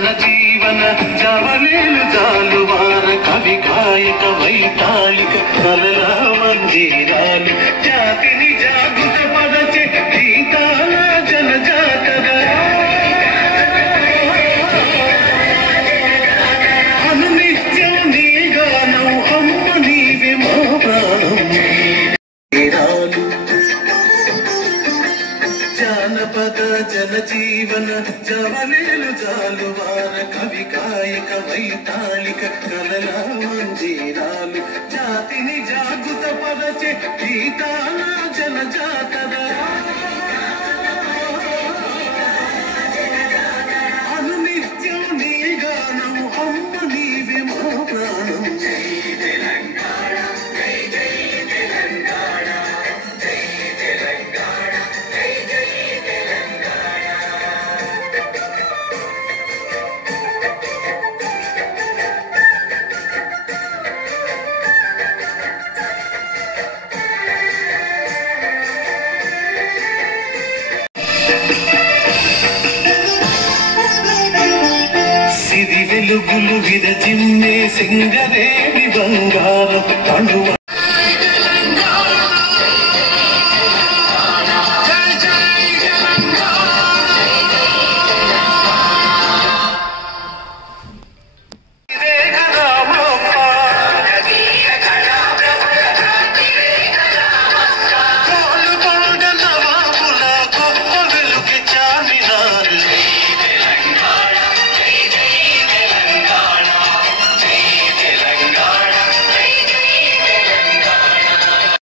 ಜನಜೀವನ ಜವಲೇಲು ಜಾಲುವಾರ ಕವಿ ಕಾಯಕ ವೈತಾಳಿಕ ಕಲಲ ಮಂದಿರಾಲು ಜಾತಿ ನಿಜಾಗೃತ ಪದಚೆ ಗೀತಾಲ ಜನಜಾತದ అనునిత్యం నీ గానం అమ్మ నీవే మా ప్రాణం జానపద జనజీవన జవలేలు జాలువార కవి కాయక వైతాళిక కలల మంజీరాలు జాతిని జాగృత పరచే గీతాల జనజాతర అనునిత్యం నీ గానం అమ్మ నీవే మా ప్రాణం సిరి వెలుగులు విరజిమ్మే సింగరేణి బంగారం కణువ